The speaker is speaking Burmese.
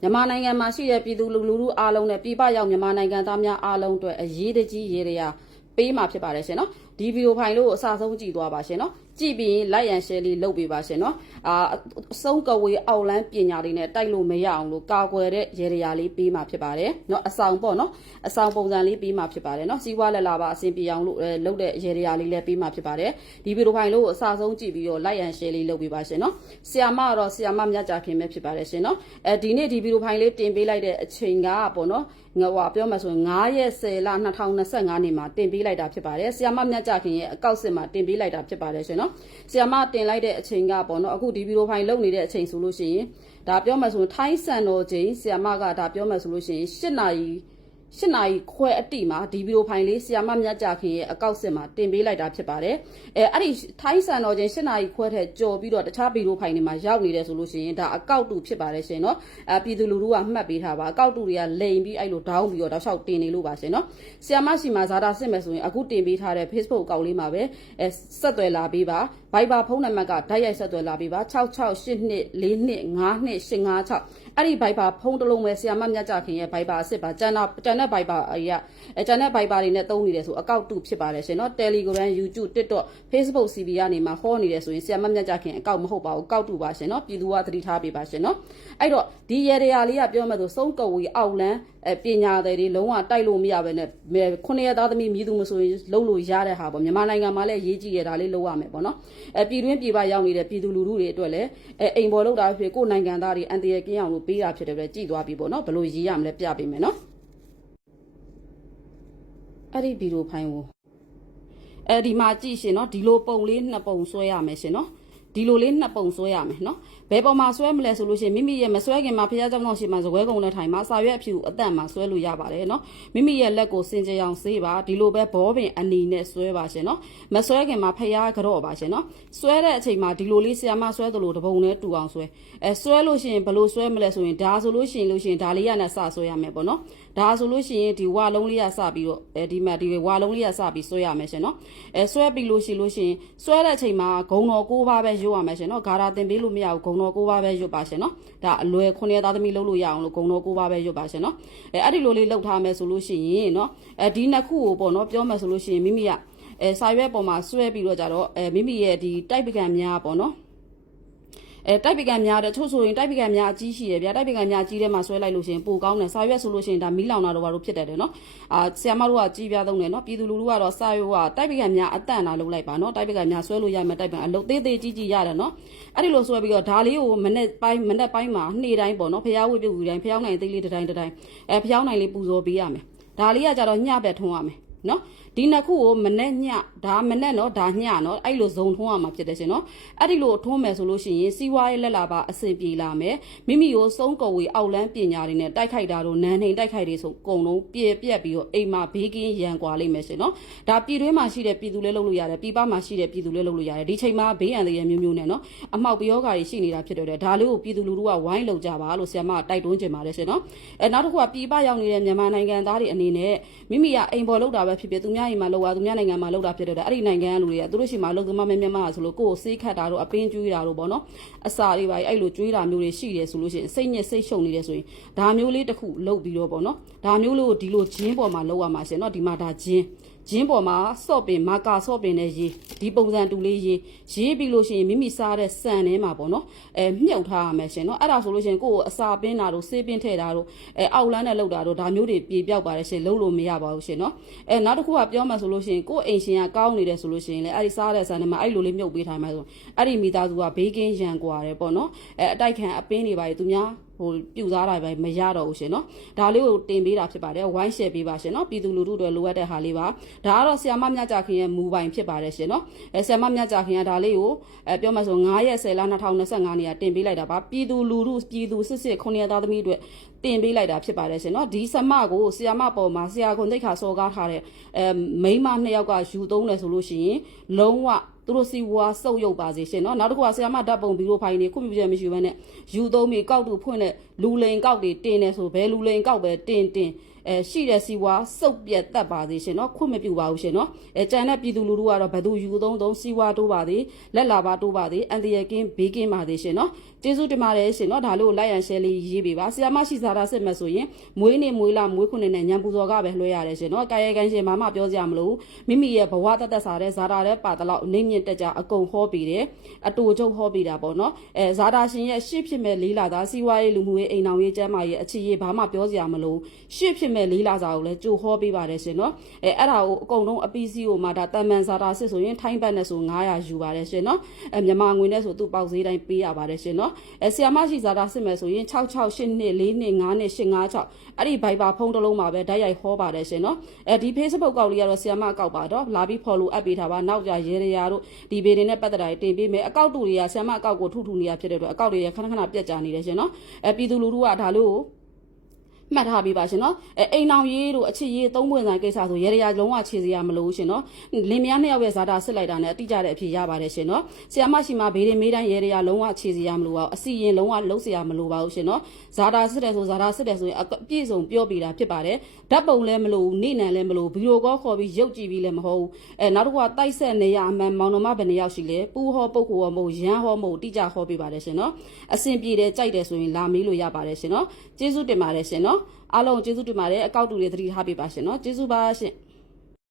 မြန်မာနိုင်ငံမှာရှိတဲ့ပြည်သူလူထုအားလုံးနဲ့ပြည်ပရောက်မြန်မာနိုင်ငံသားများအားလုံးအတွက်အရေးတကြီးရေရရာပေးမှာဖြစ်ပါတယ်ရှင်နော်ဒီဗီဒီယိုဖိုင်လို့အစဆုံးကြည့်သွားပါရှင်နော် ကြည့်ပြီးလိုက်ရန် share လေးလုပ်ပေးပါရှင်နော်အာအဆုံးကဝေးအောက်လန်းပညာတွေနဲ့တိုက်လို့မရအောင်လို့ကာကွယ်တဲ့ရေရရာလေးပေးမှာဖြစ်ပါတယ်နော်အဆောင်ပေါ့နော်အဆောင်ပုံစံလေးပေးမှာဖြစ်ပါတယ်နော်စီးပွားလက်လာပါအဆင်ပြေအောင်လို့လုပ်တဲ့ရေရရာလေးလည်းပေးမှာဖြစ်ပါတယ်ဒီဗီဒီယိုဖိုင်လို့အစဆုံးကြည့်ပြီးတော့လိုက်ရန် share လေးလုပ်ပေးပါရှင်နော်ဆီယာမကတော့ဆီယာမမြတ်ကြခင်ပဲဖြစ်ပါတယ်ရှင်နော်အဲဒီနေ့ဒီဗီဒီယိုဖိုင်လေးတင်ပေးလိုက်တဲ့အချိန်ကပေါ့နော်ငါဟောပြောမှဆိုရင်9ရက်10လ2025နေ့မှာတင်ပေးလိုက်တာဖြစ်ပါတယ်ဆီယာမမြတ်ကြခင်ရဲ့အကောက်စစ်မှာတင်ပေးလိုက်တာဖြစ်ပါတယ်ရှင်နော်ဆီယာမတင်လိုက်တဲ့အချိန်ကပေါ့နော်အခုဒီဗီဒီယိုဖိုင်လုပ်နေတဲ့အချိန်ဆိုလို့ရှိရင်ဒါပြောမှဆိုရင်ထိုင်းစံတော်ချိန်ဆီယာမကဒါပြောမှဆိုလို့ရှိရင်8နာရီ ၈နာရီခွဲအတိမှာဒီဗီဒီယိုဖိုင်လေးဆီယာမမြတ်ကြခင်ရဲ့အကောက်စစ်မှာတင်ပေးလိုက်တာဖြစ်ပါတယ်။အဲအဲ့ဒီထိုင်းဆန်တော်ချင်း၈နာရီခွဲထက်ကြော်ပြီးတော့တခြားဗီဒီယိုဖိုင်တွေမှာရောက်နေတယ်ဆိုလို့ရှိရင်ဒါအကောက်တူဖြစ်ပါတယ်ရှင်နော်။အဲပြည်သူလူထုကမှတ်ပေးထားပါအကောက်တူတွေကလိန်ပြီးအဲ့လိုဒေါင်းပြီးတော့တောက်လျှောက်တင်နေလို့ပါရှင်နော်။ဆီယာမရှိမှာဇာတာစစ်မယ်ဆိုရင်အခုတင်ပေးထားတဲ့ Facebook အကောင့်လေးမှာပဲအဲဆက်သွယ်လာပေးပါ။ Viber ဖုန်းနံပါတ်ကဓာတ်ရိုက်ဆက်သွယ်လာပေးပါ6682428556အဲ့ဒီ Viber ဖုန်းတစ်လုံးပဲဆီယာမမြတ်ကြခင်ရဲ့ Viber အစ်စ်ပါကျန်တော့ကျန်တဲ့ Viber အရာအဲကျန်တဲ့ Viber တွေနဲ့သုံးနေတယ်ဆိုအကောက်တူဖြစ်ပါတယ်ရှင်နော် Telegram YouTube TikTok Facebook CB ကနေမှဟောနေတယ်ဆိုရင်ဆီယာမမြတ်ကြခင်အကောက်မဟုတ်ပါဘူးကောက်တူပါရှင်နော်ပြည်သူကသတိထားပေးပါရှင်နော်အဲ့တော့ဒီရေရရာလေးကပြောမှဆိုစုံကဝေအောက်လန်းအဲပညာသည်တွေလုံးဝတိုက်လို့မရဘဲနဲ့ခုနှစ်ရက်သားသမီးမြည်သူမဆိုရင်လုံးလို့ရတဲ့ဟာပေါ့မြန်မာနိုင်ငံမှာလည်းရေးကြည့်ရတာလေးလုံးဝမယ်ပေါ့နော်အဲပြည်တွင်းပြည်ပရောက်နေတဲ့ပြည်သူလူထုတွေအတွက်လည်းအဲအိမ်ပေါ်လောက်တာဖြစ်ကိုနိုင်ငံသားတွေအန်တရာကင်းအောင်လို့ပေးတာဖြစ်တယ်ပဲကြည်သွားပြီပေါ့နော်ဘယ်လိုရေးရမလဲပြပေးမယ်နော် အဲ့ဒီဗီဒီယိုဖိုင်ကိုအဲ့ဒီမှာကြည့်ရှင်နော်ဒီလိုပုံလေးနှစ်ပုံဆွဲရမယ်ရှင်နော်ဒီလိုလေးနှစ်ပုံဆွဲရမယ်နော်ဘယ်ပုံမှာဆွဲမလဲဆိုလို့ရှိရင်မိမိရဲ့မဆွဲခင်မှာဖျားကြောင်တော့ရှိမှစကွဲကုံနဲ့ထိုင်မှာစာရွက်အဖြူအသက်မှာဆွဲလို့ရပါတယ်နော်မိမိရဲ့လက်ကိုစင်ကြယ်အောင်ဆေးပါဒီလိုပဲဘောပင်အနေနဲ့ဆွဲပါရှင်နော်မဆွဲခင်မှာဖျားကြော့ပါရှင်နော်ဆွဲတဲ့အချိန်မှာဒီလိုလေးဆရာမဆွဲသလိုတပုံနဲ့တူအောင်ဆွဲအဲဆွဲလို့ရှိရင်ဘယ်လိုဆွဲမလဲဆိုရင်ဒါဆိုလို့ရှိရင်လို့ရှိရင်ဒါလေးရနဲ့စဆွဲရမယ်ပေါ့နော် ဒါဆိုလို့ရှိရင်ဒီဝါလုံးလေးရစပြီးတော့အဲဒီမှာဒီဝါလုံးလေးရစပြီးဆွဲရမယ်ရှင်နော်အဲဆွဲပြီးလို့ရှိလို့ရှိရင်ဆွဲတဲ့အချိန်မှာဂုံတော်ကိုးပါးပဲရွတ်ရမယ်ရှင်နော်ဂါရာတင်ပေးလို့မရဘူးဂုံတော်ကိုးပါးပဲရွတ်ပါရှင်နော်ဒါအလွယ်ခုနှစ်သားသမီးလုံးလို့ရအောင်လို့ဂုံတော်ကိုးပါးပဲရွတ်ပါရှင်နော်အဲအဲ့ဒီလိုလေးလှုပ်ထားမယ်ဆိုလို့ရှိရင်နော်အဲဒီနှစ်ခုကိုပေါ့နော်ပြောမယ်ဆိုလို့ရှိရင်မိမိကအဲစာရွက်ပေါ်မှာဆွဲပြီးတော့ကြတော့အဲမိမိရဲ့ဒီတိုက်ပကံများပေါ့နော် အဲတိုက်ပကံများတဲ့ချို့ဆိုရင်တိုက်ပကံများအကြီးရှိရဗျာတိုက်ပကံများကြီးထဲမှာဆွဲလိုက်လို့ရှိရင်ပိုကောင်းတယ်စာရွက်ဆိုလို့ရှိရင်ဒါမီးလောင်တာတော့ဘာလို့ဖြစ်တတ်တယ်နော်အာဆရာမတို့ကကြီးပြသုံးတယ်နော်ပြည်သူလူထုကတော့စာရွက်ကတိုက်ပကံများအတန့်တာလုပ်လိုက်ပါနော်တိုက်ပကံများဆွဲလို့ရမယ်တိုက်ပကံအလုပ်သေးသေးကြီးကြီးရတယ်နော်အဲ့ဒီလိုဆွဲပြီးတော့ဒါလေးကိုမနေ့ပိုင်းမနေ့ပိုင်းမှာနေ့တိုင်းပေါ့နော်ဖျားဝတ်ပြုတ်ပြီးတိုင်းဖျောင်းနိုင်သေးလေးတစ်တိုင်းတစ်တိုင်းအဲဖျောင်းနိုင်လေးပူဇော်ပေးရမယ်ဒါလေးကကြတော့ညဘက်ထုံးရမယ် နော်ဒီနှစ်ခုကိုမနဲ့ညဒါမနဲ့နော်ဒါညနော်အဲ့လိုဇုံထုံးရမှာဖြစ်တယ်ရှင်နော်အဲ့ဒီလိုထုံးမယ်ဆိုလို့ရှိရင်စီးပွားရေးလက်လာပါအဆင်ပြေလာမယ်မိမိကိုစုံကုံဝေအောက်လန်းပညာတွေနဲ့တိုက်ခိုက်တာတို့နန်းနှိမ်တိုက်ခိုက်တွေဆိုအကုန်လုံးပြည့်ပြက်ပြီးတော့အိမ်မှာဘေးကင်းရန်ကွာလိမ့်မယ်ရှင်နော်ဒါပြည်တွင်းမှာရှိတဲ့ပြည်သူလည်းလုပ်လို့ရတယ်ပြည်ပမှာရှိတဲ့ပြည်သူလည်းလုပ်လို့ရတယ်ဒီချိန်မှာဘေးအန္တရာယ်မျိုးမျိုးနဲ့နော်အမှောက်ပြောဂါတွေရှိနေတာဖြစ်တဲ့ဒါလေးကိုပြည်သူလူထုကဝိုင်းလုံကြပါလို့ဆရာမတိုက်တွန်းချင်ပါတယ်ရှင်နော်အဲနောက်တစ်ခုကပြည်ပရောက်နေတဲ့မြန်မာနိုင်ငံသားတွေအနေနဲ့မိမိကအိမ်ပေါ်လောက်တာပဲဖြစ်ဖြစ်သူများအိမ်မှာလောက်တာသူများနိုင်ငံမှာလောက်တာဖြစ်တဲ့အဲ့ဒီနိုင်ငံကလူတွေကသူတို့ရှိမှလောက်သမားမမြတ်မဆိုလို့ကိုယ်ကိုစေးခတ်တာတို့အပင်းကျွေးတာတို့ပေါ့နော်အစာတွေပါအဲ့လိုကျွေးတာမျိုးတွေရှိတယ်ဆိုလို့ရှိရင်စိတ်ညစ်စိတ်ရှုံနေတယ်ဆိုရင်ဒါမျိုးလေးတစ်ခုလုပ်ပြီးတော့ပေါ့နော်ဒါမျိုးလို့ဒီလိုဂျင်းပေါ်မှာလောက်ရမှာရှင်နော်ဒီမှာဒါဂျင်း ဂျင်းပေါ်မှာဆော့ပင်မာကာဆော့ပင်နဲ့ရေးဒီပုံစံတူလေးရေးရေးပြီးလို့ရှိရင်မိမိစားတဲ့ဆန်ထဲမှာပေါ့နော်အဲမြုပ်ထားရမယ်ရှင်နော်အဲ့ဒါဆိုလို့ရှိရင်ကိုယ့်ကိုအစာပင်းတာတို့ဆေးပင်းထည့်တာတို့အဲအောက်လန်းနဲ့လောက်တာတို့ဒါမျိုးတွေပြေပြောက်ပါတယ်ရှင်လုံးလို့မရပါဘူးရှင်နော်အဲနောက်တစ်ခုကပြောမှဆိုလို့ရှိရင်ကိုယ့်အိမ်ရှင်ကကောင်းနေတယ်ဆိုလို့ရှိရင်လေအဲ့ဒီစားတဲ့ဆန်ထဲမှာအဲ့လိုလေးမြုပ်ပေးထားမှဆိုအဲ့ဒီမိသားစုကဘေးကင်းရန်ကွာတယ်ပေါ့နော်အဲအတိုက်ခံအပင်းတွေပါသူများ ဟိုပြူစားတာပဲမရတော့ဘူးရှင်နော်ဒါလေးကိုတင်ပေးတာဖြစ်ပါတယ်ဝိုင်းရှယ်ပေးပါရှင်နော်ပြည်သူလူထုတွေလိုအပ်တဲ့ဟာလေးပါဒါကတော့ဆီယာမမြတ်ကြခင်ရဲ့မူပိုင်ဖြစ်ပါတယ်ရှင်နော်အဲဆီယာမမြတ်ကြခင်ကဒါလေးကိုအဲပြောမှဆို9ရက်10လ2025နေရတင်ပေးလိုက်တာပါပြည်သူလူထုပြည်သူစစ်စစ်ခုနှစ်သားသမီးတွေတင်ပေးလိုက်တာဖြစ်ပါတယ်ရှင်နော်ဒီဆမကိုဆီယာမပေါ်မှာဆီယာခွန်သိခါစော်ကားထားတဲ့အဲမိန်းမနှစ်ယောက်ကယူသုံးတယ်ဆိုလို့ရှိရင်လုံးဝ သူတို့စီဝါစုပ်ယုပ်ပါစေရှင်နော်နောက်တစ်ခုကဆရာမဓာတ်ပုံဗီဒီယိုဖိုင်တွေခွင့်ပြုချက်မရှိဘဲနဲ့ယူသုံးပြီးကောက်တူဖွင့်တဲ့လူလိန်ကောက်တွေတင်နေဆိုဘယ်လူလိန်ကောက်ပဲတင်တင် အဲရှိတဲ့စီဝါစုပ်ပြက်တတ်ပါသေးရှင်နော်ခွင့်မပြုပါဘူးရှင်နော်အဲကြံတဲ့ပြည်သူလူထုကတော့ဘယ်သူယူသုံးသုံးစီဝါတိုးပါသေးလက်လာပါတိုးပါသေးအန်တရကင်းဘေးကင်းပါသေးရှင်နော်ကျေးဇူးတင်ပါတယ်ရှင်နော်ဒါလို့လိုက်ရန်ရှယ်လေးရေးပေးပါဆီယာမရှိစားတာစစ်မဲ့ဆိုရင်မွေးနေမွေးလာမွေးခုနှစ်နဲ့ညံပူစော်ကပဲလွှဲရတယ်ရှင်နော်ကာယကံရှင်မမပြောစရာမလိုမိမိရဲ့ဘဝတသက်စားတဲ့ဇာတာတဲ့ပါတလောက်နေမြင့်တက်ကြအကုန်ဟောပြီးတယ်အတူချုပ်ဟောပြီးတာပေါ့နော်အဲဇာတာရှင်ရဲ့ရှေ့ဖြစ်မဲ့လေးလာသားစီဝါရေးလူမှုရေးအိမ်အောင်ရေးကျမ်းမာရေးအခြေရေးဘာမှပြောစရာမလိုရှေ့ဖြစ်မဲ့လေးလာစာကိုလည်းကြိုဟောပေးပါတယ်ရှင်နော်အဲအဲ့ဒါကိုအကုန်လုံးအပီးစီကိုမှဒါတမန်ဇာတာစစ်ဆိုရင်ထိုင်းဘတ်နဲ့ဆို900ယူပါတယ်ရှင်နော်အဲမြန်မာငွေနဲ့ဆိုသူ့ပေါက်ဈေးတိုင်းပေးရပါတယ်ရှင်နော်အဲဆီယာမရှိဇာတာစစ်မယ်ဆိုရင်668နှစ်4နှစ်5နှစ်856အဲ့ဒီဘိုက်ပါဖုန်းတစ်လုံးမှာပဲဓာတ်ရိုက်ဟောပါတယ်ရှင်နော်အဲဒီ Facebook ကောက်လေးကတော့ဆီယာမအကောက်ပါတော့လာပြီး follow up ပေးထားပါနောက်ကြရေရရာတို့ဒီဘေတွေနဲ့ပတ်သက်တာတွေတင်ပေးမယ်အကောက်တူတွေကဆီယာမအကောက်ကိုထုထုနေရဖြစ်တဲ့အတွက်အကောက်တွေရခဏခဏပြက်ကြနေတယ်ရှင်နော်အဲပြည်သူလူထုကဒါလို့ မှတ်ထားပေးပါရှင်နော်အဲအိမ်အောင်ရေးတို့အချစ်ရေးသုံးပွင့်ဆိုင်ကိစ္စဆိုရေရရာလုံးဝခြေစရာမလိုရှင်နော်လင်မယားနှစ်ယောက်ရဲ့ဇာတာစစ်လိုက်တာနဲ့အတိအကျတဲ့အဖြစ်ရပါတယ်ရှင်နော်ဆီယာမရှိမှဘေးရင်မေးတိုင်းရေရရာလုံးဝခြေစရာမလိုပါဘူးအစီရင်လုံးဝလုံးစရာမလိုပါဘူးရှင်နော်ဇာတာစစ်တယ်ဆိုဇာတာစစ်တယ်ဆိုရင်အပြည့်စုံပြောပြတာဖြစ်ပါတယ်ဓာတ်ပုံလည်းမလိုဘူးနေနံလည်းမလိုဗီဒီယိုကောခေါ်ပြီးရုပ်ကြည့်ပြီးလည်းမဟုတ်ဘူးအဲနောက်တစ်ခုကတိုက်ဆက်နေရအမှန်မောင်နှမဘယ်နှစ်ယောက်ရှိလဲပူဟောပုတ်ကိုဟောမဟုတ်ရန်ဟောမဟုတ်တိကျဟောပြပါတယ်ရှင်နော်အဆင်ပြေတယ်ကြိုက်တယ်ဆိုရင်လာမေးလို့ရပါတယ်ရှင်နော်ကျေးဇူးတင်ပါတယ်ရှင်နော်အားလုံးကျေးဇူးတင်ပါတယ်အကောက်တူတွေသတိထားပေးပါရှင်နော်ကျေးဇူးပါရှင်